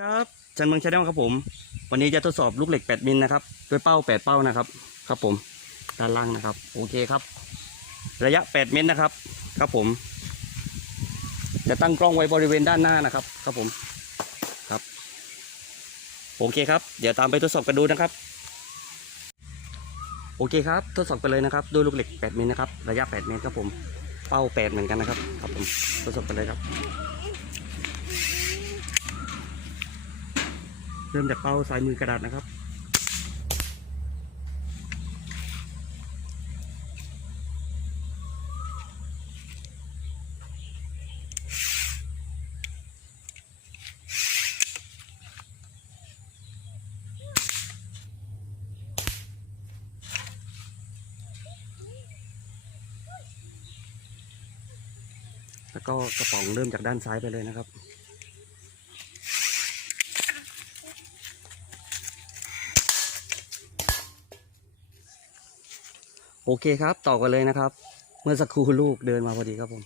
ครับจันเมืองชาแนลครับผม วันนี้จะทดสอบลูกเหล็ก 8 มิลนะครับด้วยเป้า 8 เป้านะครับ ครับผมด้านล่างนะครับ โอเคครับ ระยะ 8 เมตรนะครับ ครับผม จะตั้งกล้องไว้บริเวณด้านหน้านะครับ ครับผมครับ โอเคครับ เดี๋ยวตามไปทดสอบกันดูนะครับ โอเคครับ ทดสอบกันเลยนะครับด้วยลูกเหล็ก 8 มิลนะครับ ระยะ 8 เมตรครับผม เป้า 8 เหมือนกันนะครับ ครับผม ทดสอบกันเลยครับ เริ่มจากเป้าซ้ายมือกระดาษนะครับ แล้วก็กระป๋องเริ่มจากด้านซ้ายไปเลยนะครับ โอเคครับ ต่อกันเลยนะครับ เมื่อสักครู่ลูกเดินมาพอดีครับผม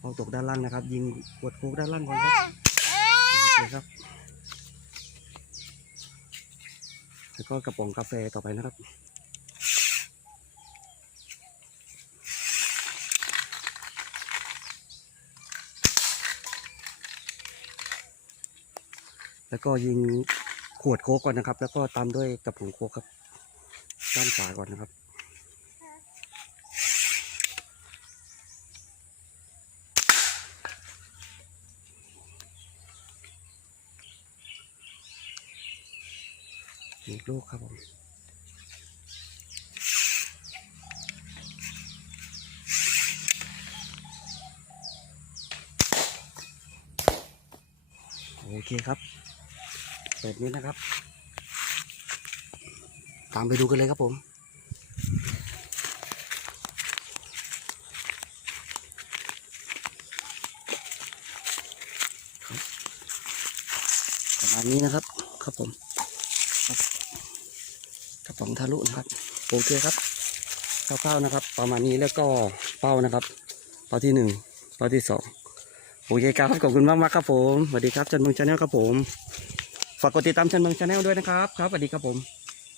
เอาตกด้านล่างนะครับ ยิงกดโคกด้านล่างก่อนครับโอเคครับ แล้วก็กระป๋องกาแฟต่อไปนะครับแล้วก็ยิงขวดโค้กก่อนนะครับ แล้วก็ตามด้วยกระป๋องโค้กครับ ด้านขวาก่อนนะครับ อีกลูกครับผมโอเคครับแบบนี้นะครับ ตามไปดูกันเลยครับผม ประมาณนี้นะครับ ครับผม ผมทะลุนะครับโอเคครับคร่าวๆนะครับ ประมาณนี้แล้วก็เป้านะครับ เป้าที่หนึ่งเป้าที่สองโอเคครับขอบคุณมากมากๆครับผมสวัสดีครับจันบึงชาแนลครับผมฝากกดติดตามจันบึงชาแนลด้วยนะครับครับสวัสดีครับผม